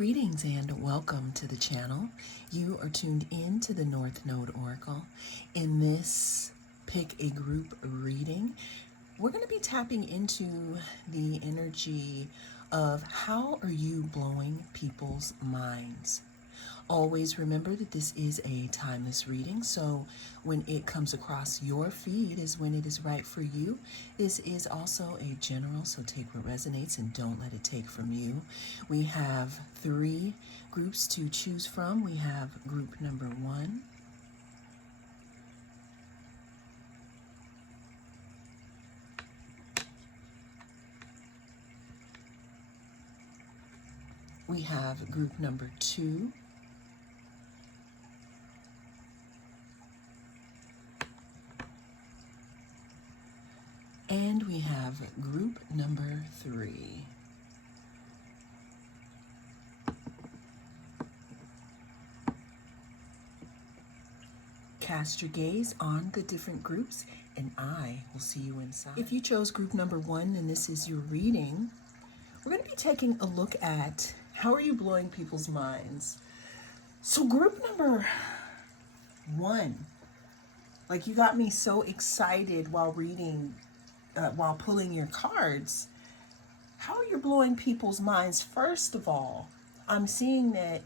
Greetings and welcome to the channel. You are tuned in to the North Node Oracle. In this pick a group reading, we're going to be tapping into the energy of how are you blowing people's minds. Always remember that this is a timeless reading, so when it comes across your feed is when it is right for you. This is also a general, so take what resonates and don't let it take from you. We have 3 groups to choose from. We have group number 1. We have group number 2. And we have group number 3. Cast your gaze on the different groups, and I will see you inside. If you chose group number 1 and this is your reading, we're going to be taking a look at how are you blowing people's minds. So group number 1, like you got me so excited while reading, while pulling your cards. How are you blowing people's minds? First of all, I'm seeing that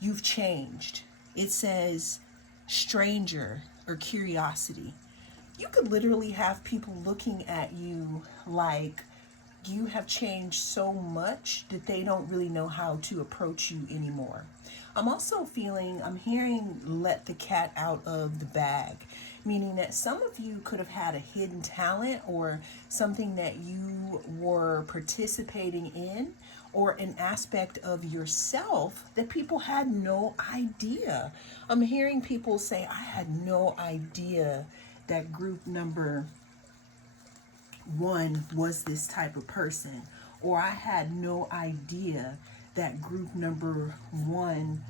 you've changed. It says stranger or curiosity. You could literally have people looking at you like you have changed so much that they don't really know how to approach you anymore. I'm also feeling, I'm hearing let the cat out of the bag, meaning that some of you could have had a hidden talent or something that you were participating in, or an aspect of yourself that people had no idea. I'm hearing people say, I had no idea that group number 1 was this type of person, or I had no idea that group number 1,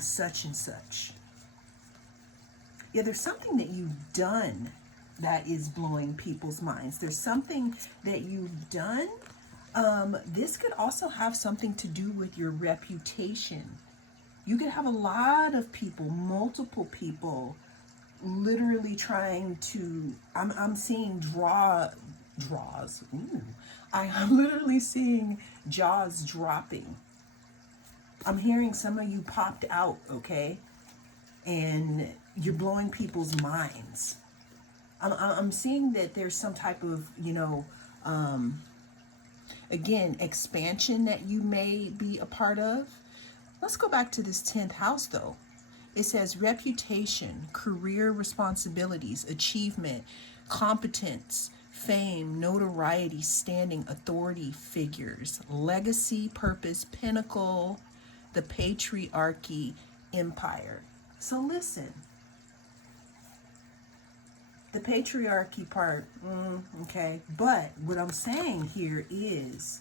such and such. Yeah, there's something that you've done that is blowing people's minds. There's something that you've done. This could also have something to do with your reputation. You could have a lot of people, multiple people, literally trying to, I'm seeing draws. Ooh. I'm literally seeing jaws dropping. I'm hearing some of you popped out, okay? And you're blowing people's minds. I'm seeing that there's some type of, again, expansion that you may be a part of. Let's go back to this 10th house, though. It says reputation, career responsibilities, achievement, competence, fame, notoriety, standing, authority figures, legacy, purpose, pinnacle, the patriarchy, empire. So listen, the patriarchy part, okay. But what I'm saying here is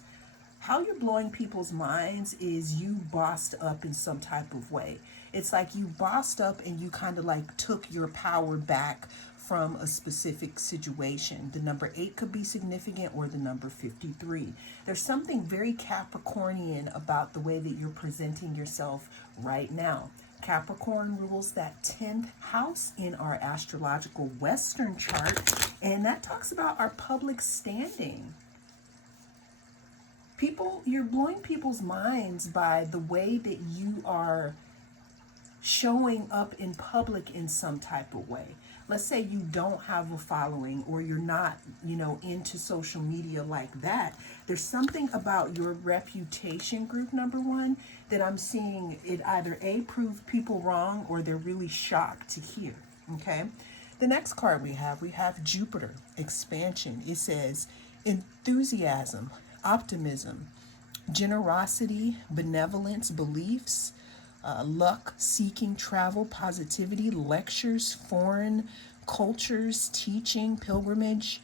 how you're blowing people's minds is you bossed up in some type of way. It's like you bossed up and you kind of like took your power back from a specific situation. The number 8 could be significant, or the number 53. There's something very Capricornian about the way that you're presenting yourself right now. Capricorn rules that 10th house in our astrological Western chart, and that talks about our public standing. You're blowing people's minds by the way that you are showing up in public in some type of way. Let's say you don't have a following, or you're not, into social media like that. There's something about your reputation, group number 1, that I'm seeing it either A, prove people wrong, or they're really shocked to hear, okay? The next card we have Jupiter, expansion. It says enthusiasm, optimism, generosity, benevolence, beliefs, luck, seeking, travel, positivity, lectures, foreign cultures, teaching, pilgrimage,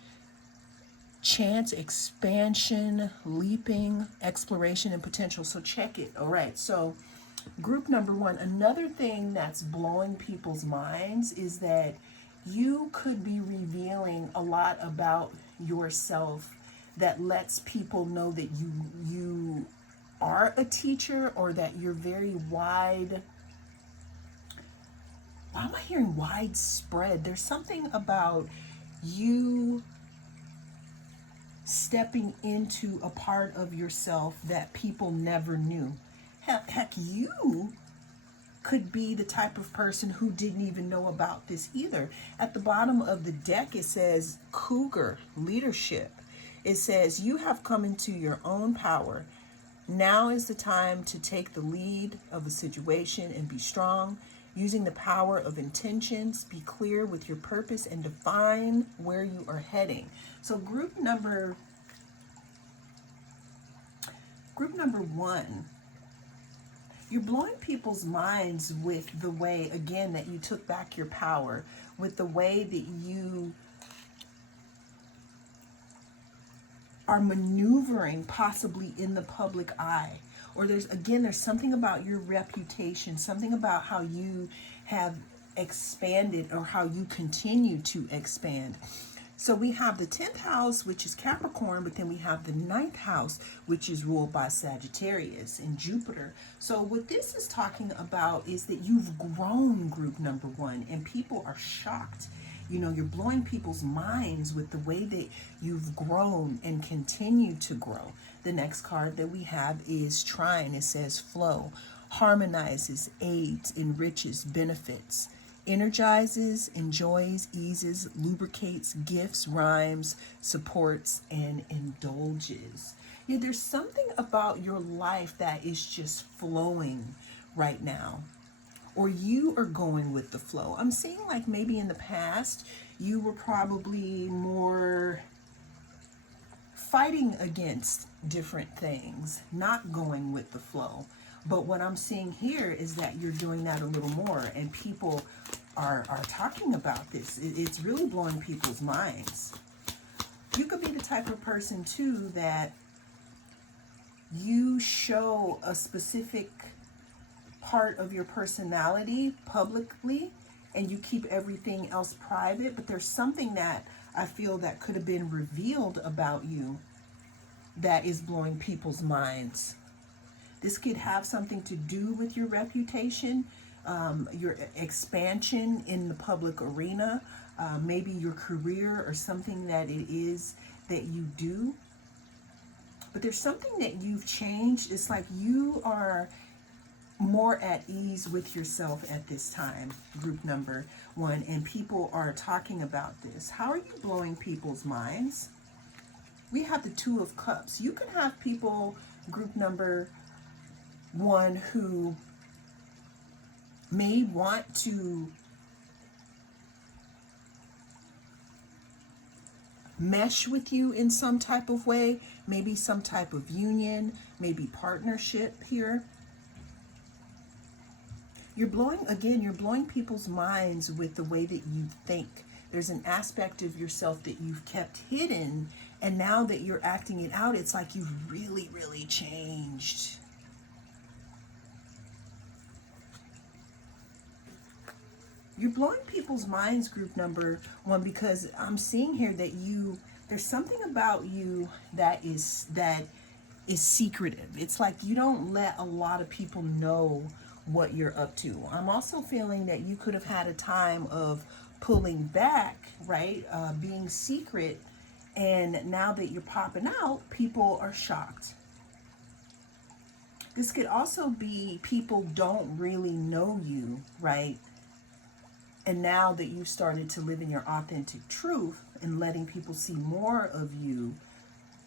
chance, expansion, leaping, exploration, and potential. So check it. All right. So group number 1, another thing that's blowing people's minds is that you could be revealing a lot about yourself that lets people know that you are a teacher or that you're very wide. Why am I hearing widespread? There's something about you stepping into a part of yourself that people never knew. Heck, you could be the type of person who didn't even know about this either. At the bottom of the deck, it says Cougar Leadership. It says, you have come into your own power. Now is the time to take the lead of a situation and be strong. Using the power of intentions, be clear with your purpose and define where you are heading. So group number one, you're blowing people's minds with the way, again, that you took back your power, with the way that you are maneuvering possibly in the public eye. Or there's something about your reputation, something about how you have expanded or how you continue to expand. So we have the 10th house, which is Capricorn, but then we have the 9th house, which is ruled by Sagittarius and Jupiter. So what this is talking about is that you've grown, group number one, and people are shocked. You know, you're blowing people's minds with the way that you've grown and continue to grow. The next card that we have is Trine. It says flow, harmonizes, aids, enriches, benefits, energizes, enjoys, eases, lubricates, gifts, rhymes, supports, and indulges. Yeah, there's something about your life that is just flowing right now. Or you are going with the flow. I'm seeing like maybe in the past, you were probably more fighting against different things, not going with the flow. But what I'm seeing here is that you're doing that a little more, and people are talking about this. It's really blowing people's minds. You could be the type of person too that you show a specific part of your personality publicly and you keep everything else private, but there's something that I feel that could have been revealed about you that is blowing people's minds. This could have something to do with your reputation, your expansion in the public arena, maybe your career or something that it is that you do. But there's something that you've changed. It's like you are more at ease with yourself at this time, group number one, and people are talking about this. How are you blowing people's minds? We have the Two of Cups. You can have people, group number one, who may want to mesh with you in some type of way, maybe some type of union, maybe partnership here. You're blowing people's minds with the way that you think. There's an aspect of yourself that you've kept hidden, and now that you're acting it out, it's like you've really, really changed. You're blowing people's minds, group number one, because I'm seeing here that there's something about you that is secretive. It's like you don't let a lot of people know what you're up to. I'm also feeling that you could have had a time of pulling back, right? Being secret. And now that you're popping out, people are shocked. This could also be people don't really know you, right? And now that you've started to live in your authentic truth and letting people see more of you,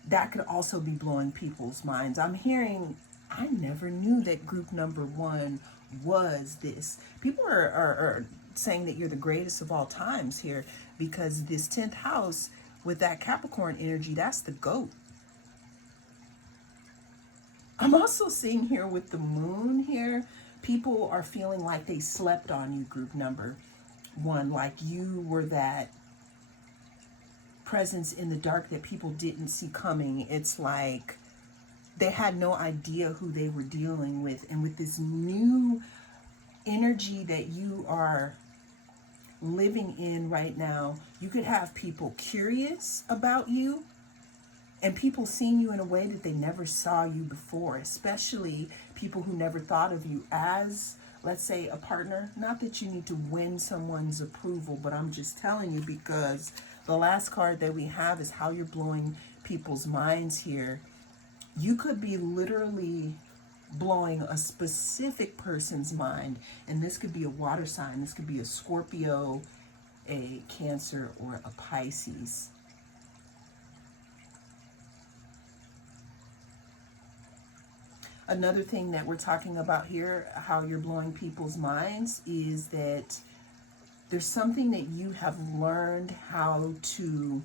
that could also be blowing people's minds. I'm hearing, I never knew that group number one was this. People are saying that you're the greatest of all times here, because this 10th house with that Capricorn energy, that's the GOAT. I'm also seeing here with the moon here, people are feeling like they slept on you, group number one, like you were that presence in the dark that people didn't see coming. It's like they had no idea who they were dealing with. And with this new energy that you are living in right now, you could have people curious about you And people seeing you in a way that they never saw you before, especially people who never thought of you as, let's say, a partner. Not that you need to win someone's approval, but I'm just telling you because the last card that we have is how you're blowing people's minds here. You could be literally blowing a specific person's mind, and this could be a water sign. This could be a Scorpio, a Cancer, or a Pisces. Another thing that we're talking about here, how you're blowing people's minds, is that there's something that you have learned how to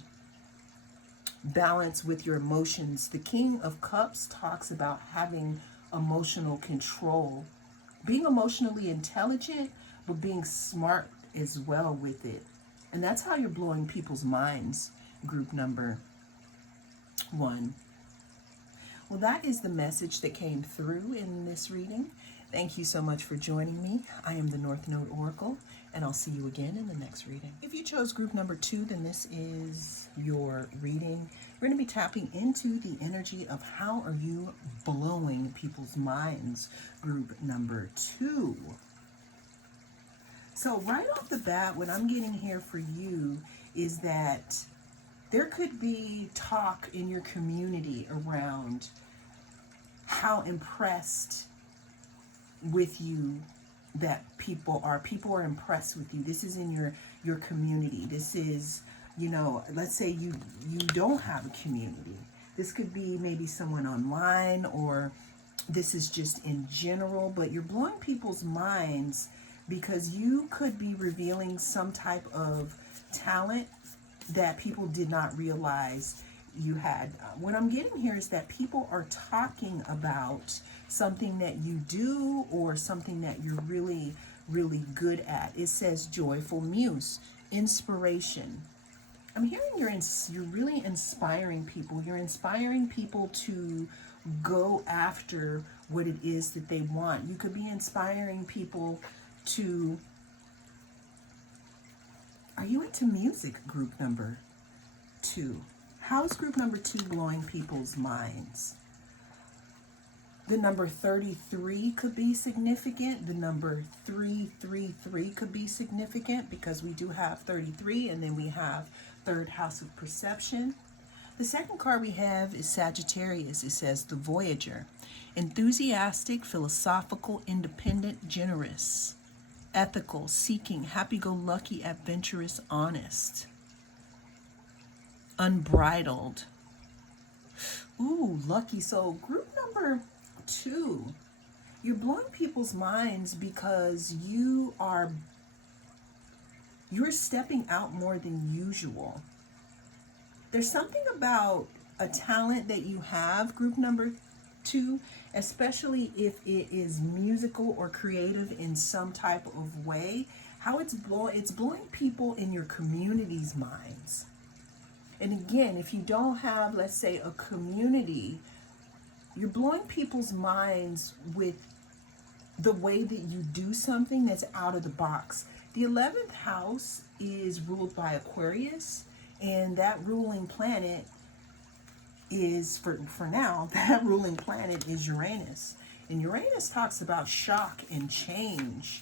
balance with your emotions. The King of Cups talks about having emotional control, being emotionally intelligent, but being smart as well with it. And that's how you're blowing people's minds, group number 1. Well, that is the message that came through in this reading. Thank you so much for joining me. I am the North Node Oracle, and I'll see you again in the next reading. If you chose group number 2, then this is your reading. We're going to be tapping into the energy of how are you blowing people's minds, group number 2. So right off the bat, what I'm getting here for you is that there could be talk in your community around how impressed with you that people are. People are impressed with you. This is in your community. This is, let's say you don't have a community. This could be maybe someone online, or this is just in general, but you're blowing people's minds because you could be revealing some type of talent that people did not realize you had. What I'm getting here is that people are talking about something that you do or something that you're really, really good at. It says joyful muse, inspiration. I'm hearing you're really inspiring people. You're inspiring people to go after what it is that they want. You could be inspiring people to... Are you into music, group number 2? How's group number 2 blowing people's minds? The number 33 could be significant. The number 333 could be significant because we do have 33, and then we have third house of perception. The second card we have is Sagittarius. It says the Voyager. Enthusiastic, philosophical, independent, generous, ethical, seeking, happy-go-lucky, adventurous, honest, unbridled. Ooh, lucky. So group number 2, you're blowing people's minds because you're stepping out more than usual. There's something about a talent that you have, group number 2, especially if it is musical or creative in some type of way, how it's blowing people in your community's minds. And again, if you don't have, let's say, a community, you're blowing people's minds with the way that you do something that's out of the box. The 11th house is ruled by Aquarius, and that ruling planet is, for now, that ruling planet is Uranus. And Uranus talks about shock and change.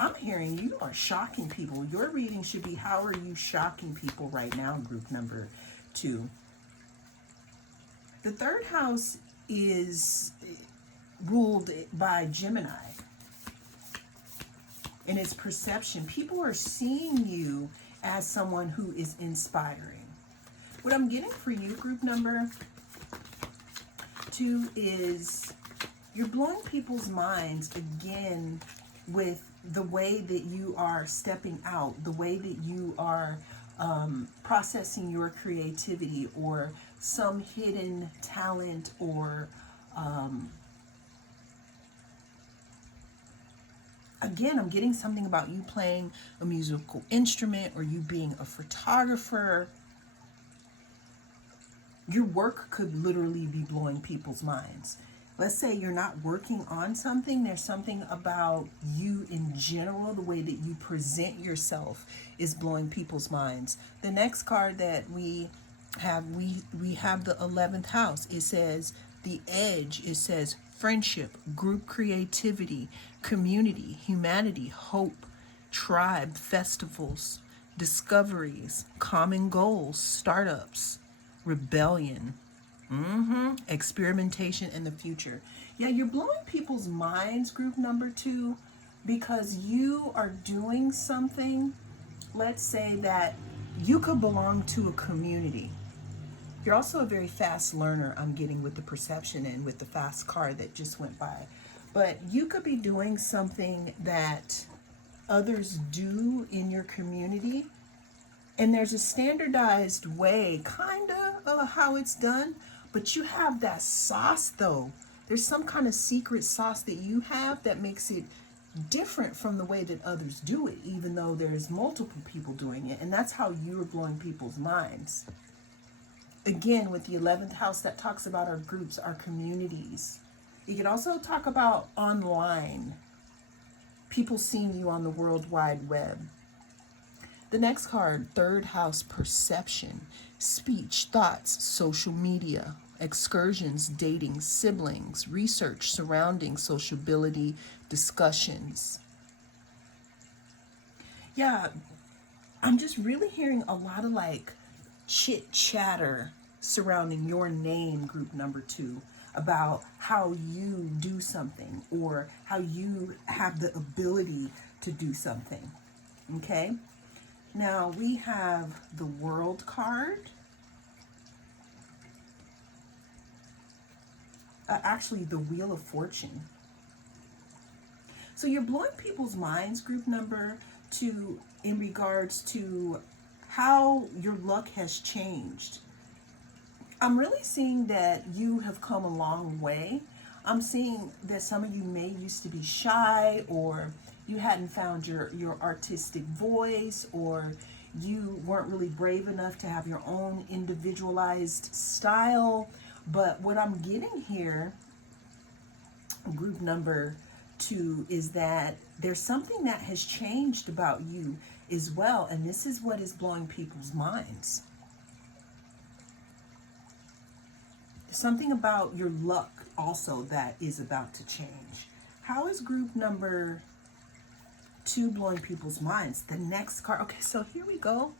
I'm hearing you are shocking people. Your reading should be, how are you shocking people right now, group number 2? The third house is ruled by Gemini, and it's perception. People are seeing you as someone who is inspiring. What I'm getting for you, group number 2, is you're blowing people's minds again with the way that you are stepping out, the way that you are processing your creativity or some hidden talent, or again, I'm getting something about you playing a musical instrument or you being a photographer. Your work could literally be blowing people's minds. Let's say you're not working on something. There's something about you in general, the way that you present yourself is blowing people's minds. The next card that we We have the 11th house. It says the edge. It says friendship, group creativity, community, humanity, hope, tribe, festivals, discoveries, common goals, startups, rebellion, experimentation, and the future. Yeah, you're blowing people's minds, group number 2, because you are doing something. Let's say that you could belong to a community. You're also a very fast learner, I'm getting with the perception and with the fast car that just went by. But you could be doing something that others do in your community, and there's a standardized way, kind of how it's done, but you have that sauce though. There's some kind of secret sauce that you have that makes it different from the way that others do it, even though there's multiple people doing it. And that's how you're blowing people's minds. Again, with the 11th house, that talks about our groups, our communities. You could also talk about online, people seeing you on the World Wide Web. The next card, third house, perception, speech, thoughts, social media, excursions, dating, siblings, research surrounding sociability, discussions. Yeah, I'm just really hearing a lot of like chit chatter surrounding your name, group number 2, about how you do something or how you have the ability to do something. Okay? Now we have the World card. Actually, the Wheel of Fortune. So you're blowing people's minds, group number 2, in regards to how your luck has changed. I'm really seeing that you have come a long way. I'm seeing that some of you may used to be shy, or you hadn't found your artistic voice, or you weren't really brave enough to have your own individualized style. But what I'm getting here, group number 2, is that there's something that has changed about you as well, and this is what is blowing people's minds. Something about your luck also that is about to change. How is group number 2 blowing people's minds? The next card. Okay, so here we go.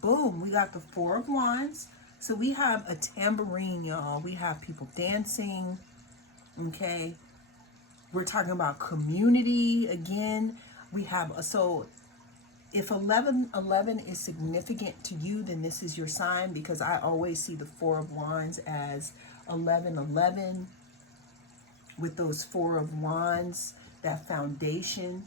Boom, we got the 4 of Wands. So we have a tambourine, y'all. We have people dancing. Okay. We're talking about community again. We have, so if 1111 is significant to you, then this is your sign, because I always see the 4 of Wands as 1111 with those 4 of Wands, that foundation.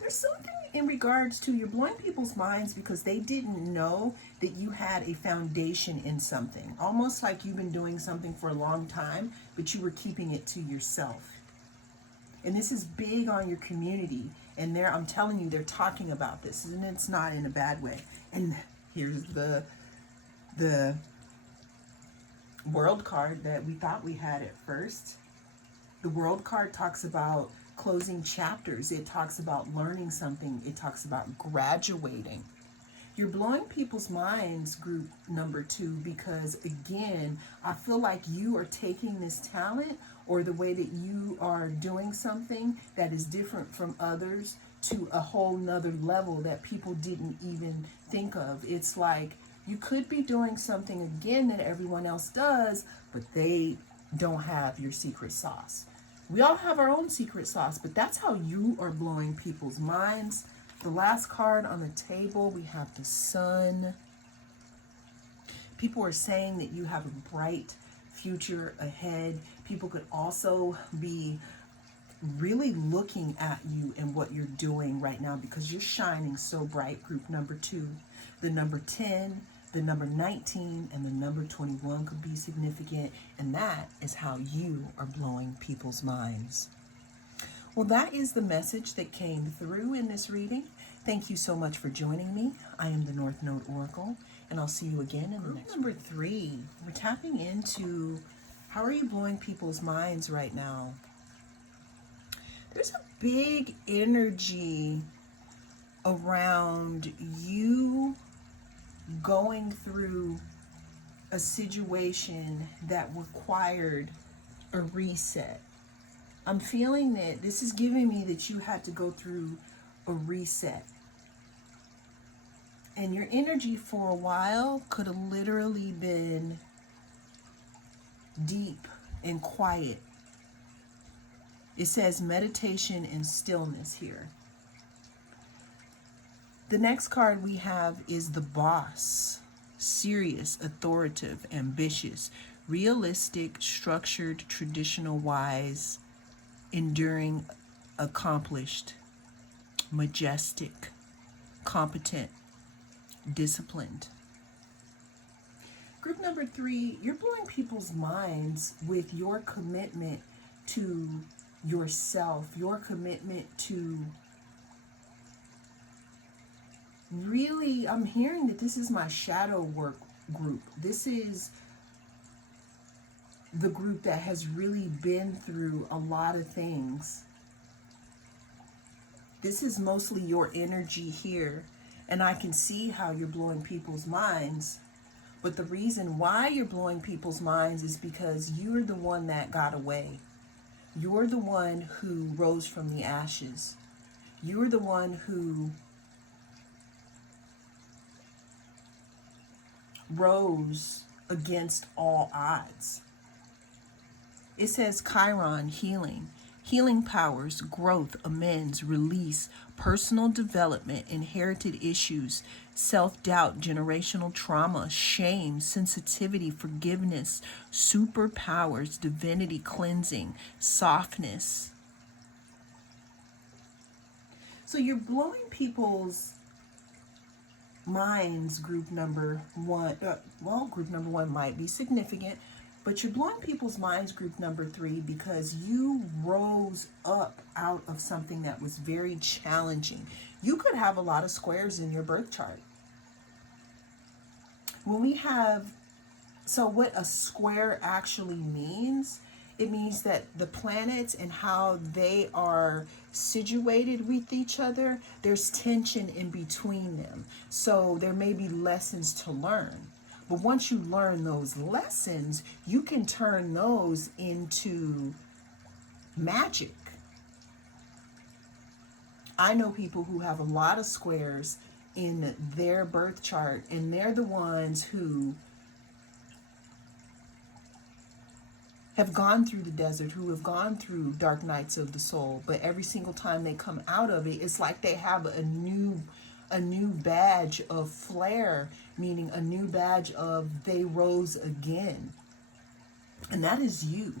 There's something in regards to you're blowing people's minds because they didn't know that you had a foundation in something. Almost like you've been doing something for a long time, but you were keeping it to yourself. And this is big on your community. And I'm telling you, they're talking about this, and it's not in a bad way. And here's the World card that we thought we had at first. The World card talks about closing chapters. It talks about learning something. It talks about graduating. You're blowing people's minds, group number 2, because again, I feel like you are taking this talent or the way that you are doing something that is different from others to a whole nother level that people didn't even think of. It's like you could be doing something again that everyone else does, but they don't have your secret sauce. We all have our own secret sauce, but that's how you are blowing people's minds. The last card on the table, we have the Sun. People are saying that you have a bright future ahead. People could also be really looking at you and what you're doing right now because you're shining so bright, group number 2. The number 10, the number 19, and the number 21 could be significant, and that is how you are blowing people's minds. Well, that is the message that came through in this reading. Thank you so much for joining me. I am the North Node Oracle, and I'll see you again in the next number 3. We're tapping into how are you blowing people's minds right now. There's a big energy around you going through a situation that required a reset. I'm feeling that this is giving me that you had to go through a reset. And your energy for a while could have literally been deep and quiet. It says meditation and stillness here. The next card we have is the Boss. Serious, authoritative, ambitious, realistic, structured, traditional, wise, enduring, accomplished, majestic, competent, disciplined. Group number 3, you're blowing people's minds with your commitment to yourself, your commitment to really, I'm hearing that this is my shadow work group. This is the group that has really been through a lot of things. This is mostly your energy here. And I can see how you're blowing people's minds. But the reason why you're blowing people's minds is because you're the one that got away. You're the one who rose from the ashes. You're the one who rose against all odds. It says Chiron, healing. Healing powers, growth, amends, release, personal development, inherited issues, self-doubt, generational trauma, shame, sensitivity, forgiveness, superpowers, divinity, cleansing, softness. So you're blowing people's minds, group number 1. Group number 1 might be significant. But you're blowing people's minds, group number 3, because you rose up out of something that was very challenging. You could have a lot of squares in your birth chart. When we have, so what a square actually means, it means that the planets and how they are situated with each other, there's tension in between them. So there may be lessons to learn. But once you learn those lessons, you can turn those into magic. I know people who have a lot of squares in their birth chart, and they're the ones who have gone through the desert, who have gone through dark nights of the soul. But every single time they come out of it, it's like they have a new badge of flair, meaning a new badge of they rose again. And that is you.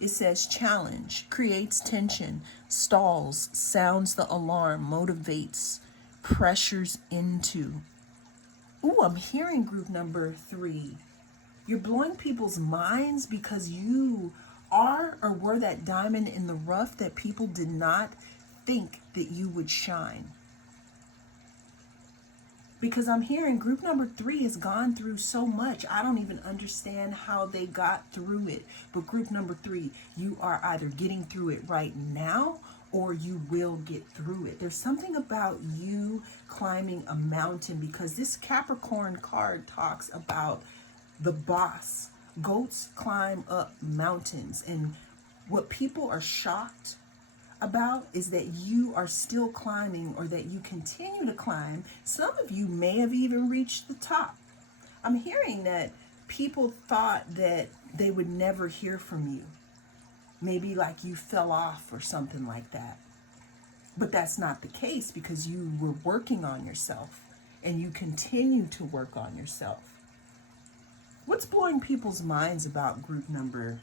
It says challenge, creates tension, stalls, sounds the alarm, motivates, pressures into. Ooh, I'm hearing group number 3. You're blowing people's minds because you are or were that diamond in the rough that people did not think that you would shine. Because I'm hearing group number 3 has gone through so much. I don't even understand how they got through it. But group number 3, you are either getting through it right now or you will get through it. There's something about you climbing a mountain, because this Capricorn card talks about the boss. Goats climb up mountains. And what people are shocked about is that you are still climbing, or that you continue to climb. Some of you may have even reached the top. I'm hearing that people thought that they would never hear from you. Maybe like you fell off or something like that. But that's not the case, because you were working on yourself and you continue to work on yourself. What's blowing people's minds about group number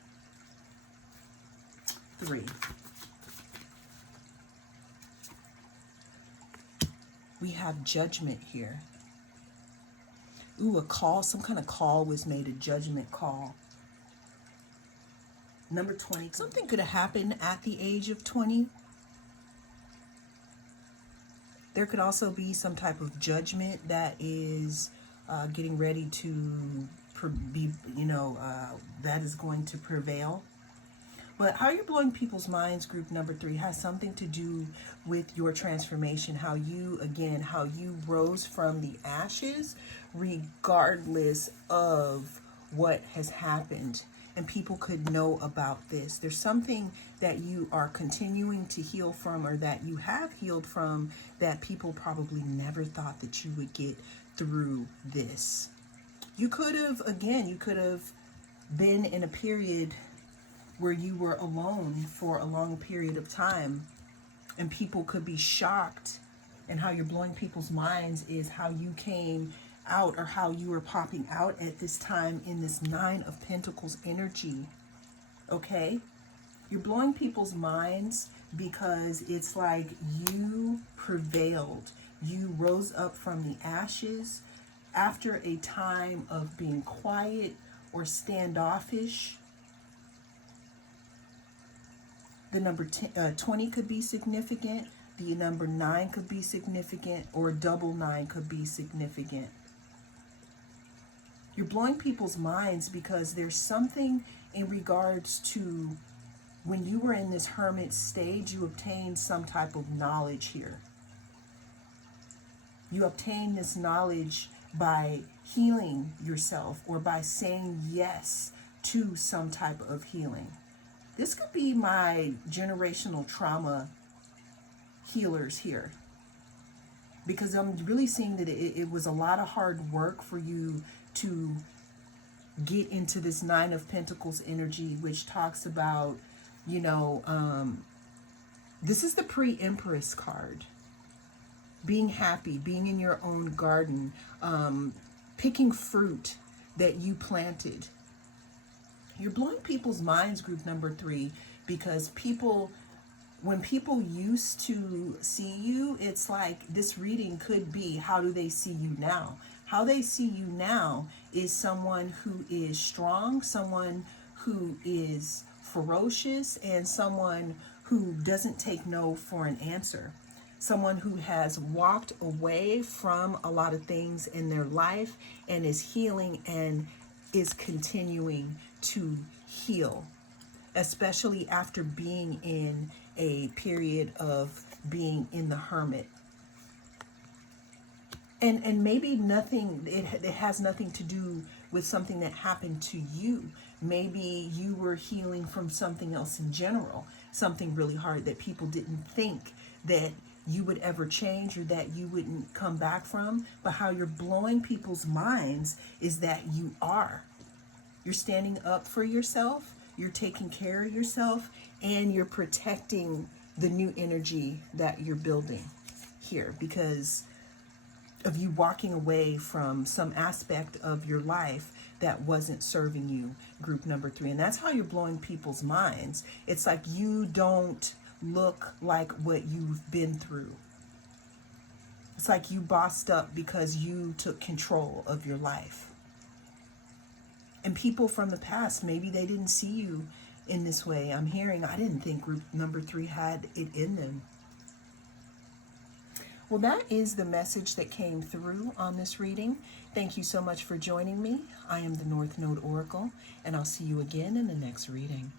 3? We have judgment here. Ooh, a call, some kind of call was made, a judgment call. Number 20, something could have happened at the age of 20. There could also be some type of judgment that is getting ready to be, that is going to prevail. But how you're blowing people's minds, group number 3, has something to do with your transformation. How you, again, how you rose from the ashes regardless of what has happened. And people could know about this. There's something that you are continuing to heal from, or that you have healed from, that people probably never thought that you would get through this. You could have, again, you could have been in a period where you were alone for a long period of time, and people could be shocked. And how you're blowing people's minds is how you came out, or how you were popping out at this time in this 9 of Pentacles energy. Okay? You're blowing people's minds because it's like you prevailed. You rose up from the ashes after a time of being quiet or standoffish. The number 20 could be significant. The number 9 could be significant, or double 9 could be significant. You're blowing people's minds because there's something in regards to when you were in this hermit stage, you obtained some type of knowledge here. You obtained this knowledge by healing yourself, or by saying yes to some type of healing. This could be my generational trauma healers here, because I'm really seeing that it was a lot of hard work for you to get into this 9 of Pentacles energy, which talks about, you know, this is the pre-Empress card. Being happy, being in your own garden, picking fruit that you planted. You're blowing people's minds, group number 3, because people, when people used to see you, it's like this reading could be, how do they see you now? How they see you now is someone who is strong, someone who is ferocious, and someone who doesn't take no for an answer. Someone who has walked away from a lot of things in their life and is healing and is continuing to heal, especially after being in a period of being in the hermit. And maybe nothing, it has nothing to do with something that happened to you. Maybe you were healing from something else in general, something really hard that people didn't think that you would ever change, or that you wouldn't come back from. But how you're blowing people's minds is that you are. You're standing up for yourself, you're taking care of yourself, and you're protecting the new energy that you're building here, because of you walking away from some aspect of your life that wasn't serving you, group number 3. And that's how you're blowing people's minds. It's like you don't look like what you've been through. It's like you bossed up because you took control of your life. And people from the past, maybe they didn't see you in this way. I'm hearing, I didn't think group number 3 had it in them. Well, that is the message that came through on this reading. Thank you so much for joining me. I am the North Node Oracle, and I'll see you again in the next reading.